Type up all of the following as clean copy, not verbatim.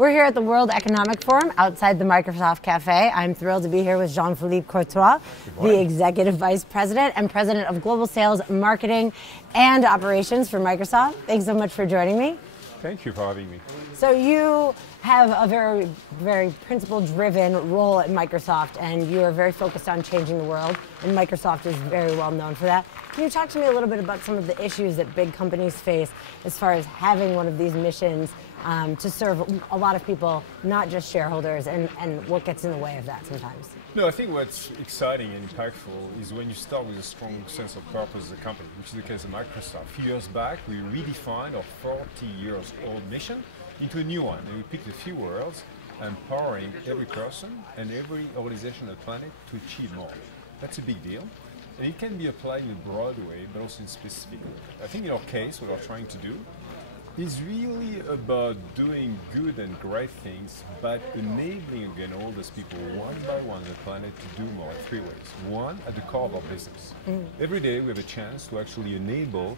We're here at the World Economic Forum outside the Microsoft Cafe. I'm thrilled to be here with Phillipe Courtois, the Executive Vice President and President of Global Sales, Marketing, and Operations for Microsoft. Thanks so much for joining me. Thank you for having me. So you have a very principle-driven role at Microsoft, and you are very focused on changing the world, and Microsoft is very well known for that. Can you talk to me a little bit about some of the issues that big companies face as far as having one of these missions to serve a lot of people, not just shareholders, and what gets in the way of that sometimes? No, I think what's exciting and impactful is when you start with a strong sense of purpose as a company, which is the case of Microsoft. A few years back, we redefined our 40-year-old mission into a new one, and we picked a few words: empowering every person and every organization on the planet to achieve more. That's a big deal. And it can be applied in a broad way, but also in specific way. I think in our case, what we're trying to do is really about doing good and great things, but enabling again all those people one by one on the planet to do more in three ways. One, at the core of our business. Every day we have a chance to actually enable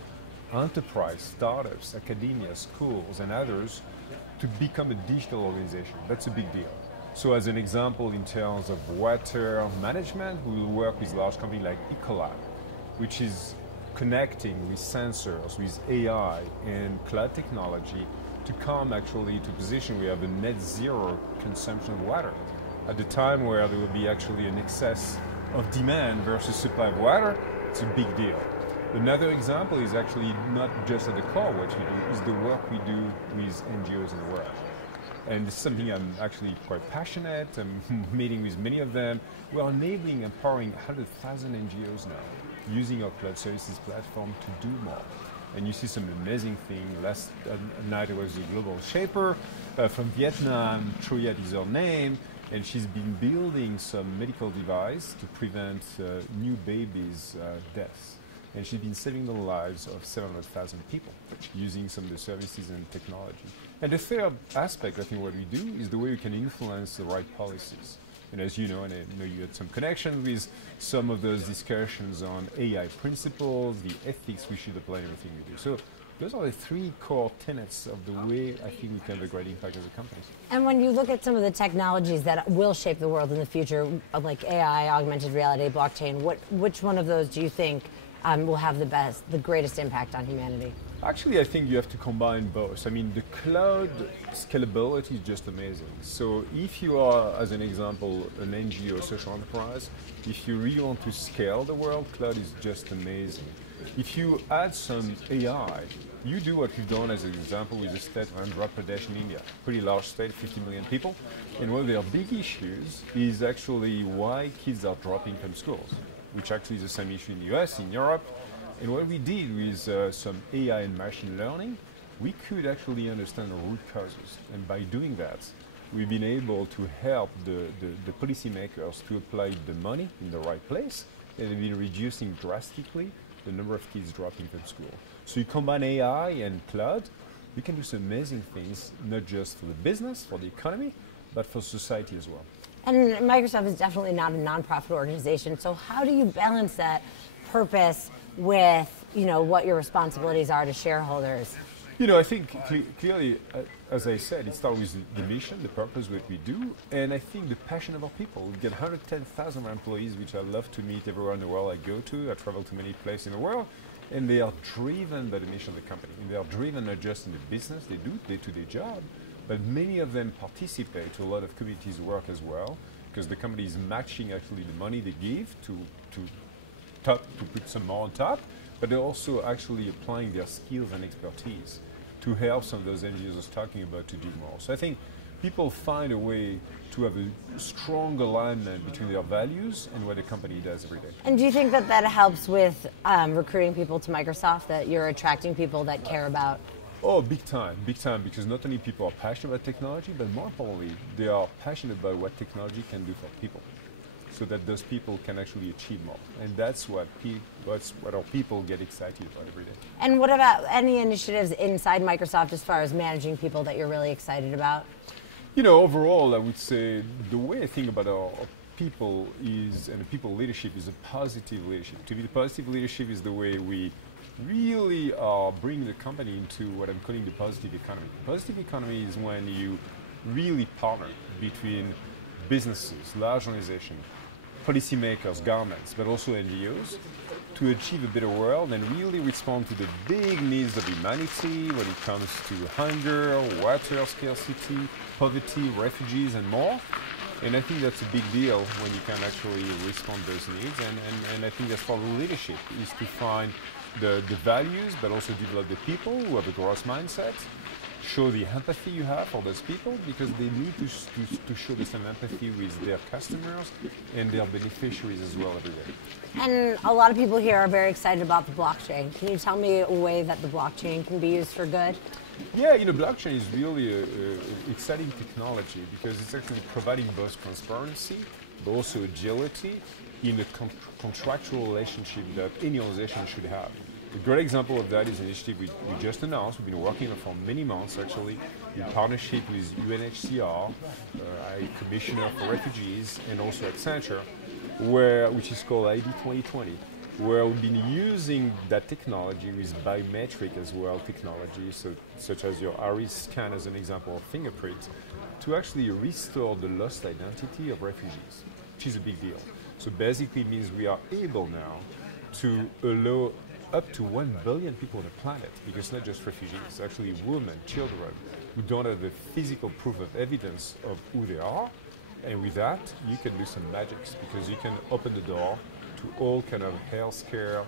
enterprise, startups, academia, schools, and others to become a digital organization. That's a big deal. So as an example, in terms of water management, we will work with large companies like Ecolab, which is connecting with sensors, with AI and cloud technology to come actually to a position where we have a net zero consumption of water. At the time where there will be actually an excess of demand versus supply of water, it's a big deal. Another example is actually not just at the core what we do, is the work we do with NGOs in the world. And this is something I'm actually quite passionate. I'm meeting with many of them. We're enabling, empowering 100,000 NGOs now, using our cloud services platform to do more. And you see some amazing things. Last night I was a global shaper from Vietnam. Troyat is her name, and she's been building some medical device to prevent new babies' deaths. And she's been saving the lives of 700,000 people using some of the services and technology. And the third aspect, I think, what we do is the way we can influence the right policies. And as you know, and I know you had some connection with some of those discussions on AI principles, the ethics we should apply in everything we do. So those are the three core tenets of the way I think we can have a great impact as a company. And when you look at some of the technologies that will shape the world in the future, like AI, augmented reality, blockchain, which one of those do you think will have the greatest impact on humanity? Actually, I think you have to combine both. I mean, the cloud scalability is just amazing. So if you are, as an example, an NGO, social enterprise, if you really want to scale the world, cloud is just amazing. If you add some AI, you do what we've done as an example with the state of Andhra Pradesh in India, pretty large state, 50 million people. And one of their big issues is actually why kids are dropping from schools, which actually is the same issue in the US, in Europe. And what we did with some AI and machine learning, we could actually understand the root causes. And by doing that, we've been able to help the policymakers to apply the money in the right place, and we've been reducing drastically the number of kids dropping from school. So you combine AI and cloud, you can do some amazing things, not just for the business, for the economy, but for society as well. And Microsoft is definitely not a nonprofit organization, so how do you balance that purpose with, what your responsibilities are to shareholders? I think clearly, as I said, it starts with the mission, the purpose, what we do, and I think the passion of our people. We've got 110,000 employees, which I love to meet everywhere in the world I go to. I travel to many places in the world, and they are driven by the mission of the company. And they are driven not just in the business, they do day-to-day job, but many of them participate to a lot of communities work as well, because the company is matching actually the money they give to put some more on top, but they're also actually applying their skills and expertise to help some of those NGOs I was talking about to do more. So I think people find a way to have a strong alignment between their values and what the company does every day. And do you think that helps with recruiting people to Microsoft, that you're attracting people that care about? Oh, big time, because not only people are passionate about technology, but more importantly, they are passionate about what technology can do for people, so that those people can actually achieve more. And that's what our people get excited about every day. And what about any initiatives inside Microsoft as far as managing people that you're really excited about? Overall, I would say the way I think about our people is, and the people leadership is a positive leadership. To me, the positive leadership is the way we really bring the company into what I'm calling the positive economy. Positive economy is when you really partner between businesses, large organizations, policymakers, governments, but also NGOs to achieve a better world and really respond to the big needs of humanity when it comes to hunger, water scarcity, poverty, refugees, and more. And I think that's a big deal when you can actually respond to those needs. And I think that's part of leadership, is to find the values, but also develop the people who have a growth mindset, show the empathy you have for those people, because they need to show the same empathy with their customers and their beneficiaries as well every day. And a lot of people here are very excited about the blockchain. Can you tell me a way that the blockchain can be used for good? Yeah, blockchain is really an exciting technology because it's actually providing both transparency but also agility in the contractual relationship that any organization should have. A great example of that is an initiative we just announced. We've been working on it for many months, actually, in partnership with UNHCR, Commissioner for Refugees, and also Accenture, which is called ID 2020, where we've been using that technology with biometric as well technology, such as your iris scan as an example of fingerprint, to actually restore the lost identity of refugees, which is a big deal. So basically it means we are able now to allow up to 1 billion people on the planet, because it's not just refugees, actually women, children, who don't have the physical proof of evidence of who they are. And with that, you can do some magics, because you can open the door to all kind of healthcare,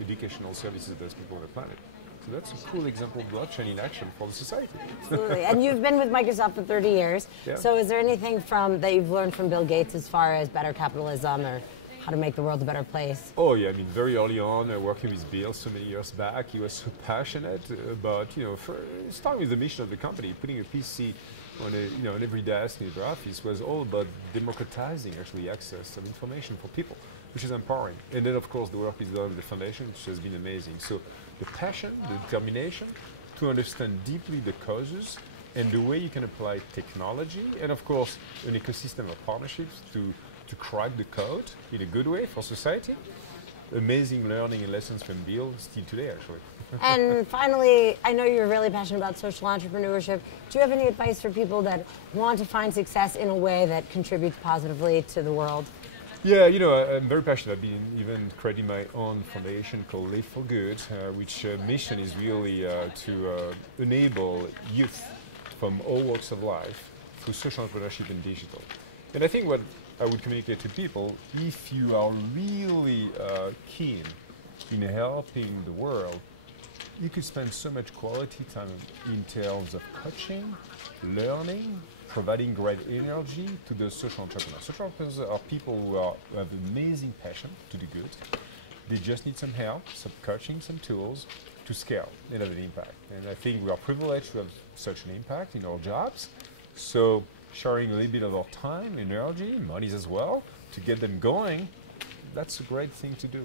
educational services to those people on the planet. So that's a cool example of blockchain in action for the society. Absolutely. And you've been with Microsoft for 30 years. Yeah. So is there anything that you've learned from Bill Gates as far as better capitalism or how to make the world a better place? Oh yeah, very early on, working with Bill so many years back, he was so passionate about, starting with the mission of the company, putting a PC on every desk in the office was all about democratizing actually access of information for people, which is empowering. And then of course the work is done with the foundation, which has been amazing. So the passion, the determination to understand deeply the causes and the way you can apply technology, and of course an ecosystem of partnerships to crack the code in a good way for society. Amazing learning and lessons from Bill still today, actually. And finally, I know you're really passionate about social entrepreneurship. Do you have any advice for people that want to find success in a way that contributes positively to the world? Yeah, I'm very passionate. I've been even creating my own foundation called Live for Good, which mission is really to enable youth from all walks of life through social entrepreneurship and digital. And I think what I would communicate to people, if you are really keen in helping the world, you could spend so much quality time in terms of coaching, learning, providing great energy to the social entrepreneurs. Social entrepreneurs are people who have amazing passion to do good. They just need some help, some coaching, some tools to scale and have an impact. And I think we are privileged to have such an impact in our jobs. So sharing a little bit of our time, energy, monies as well, to get them going, that's a great thing to do.